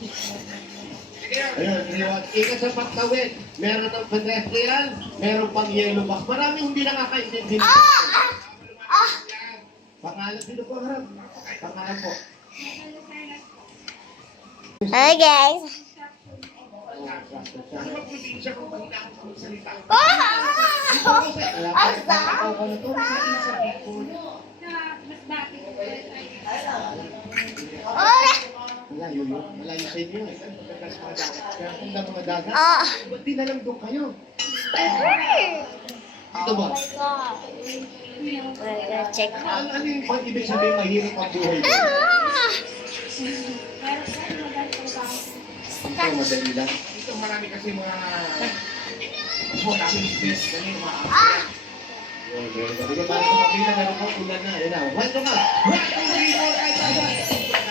Ayun, iwan. Ingat sa pagtawid. Meron ng pedestrian, meron pang yellow box. Maraming hindi nakakaintindi. Pangalan, sino po harap? Pangalan po. Hi guys. Malayo yun. Malayo sa inyo eh. Kaya kung na mga dagat, ba't di na lang doon kayo? Dito ba? Check. Ano yung pang ibig sabihin mahirap ang buhay mo? Ito, madali lang. Ito, marami kasi mga business. Ganyan, mga okay. Diba parang sa pamilya, meron ko ulan na. Yan na. One to ka. 1, 2, 3, 4, 5, 5, 5.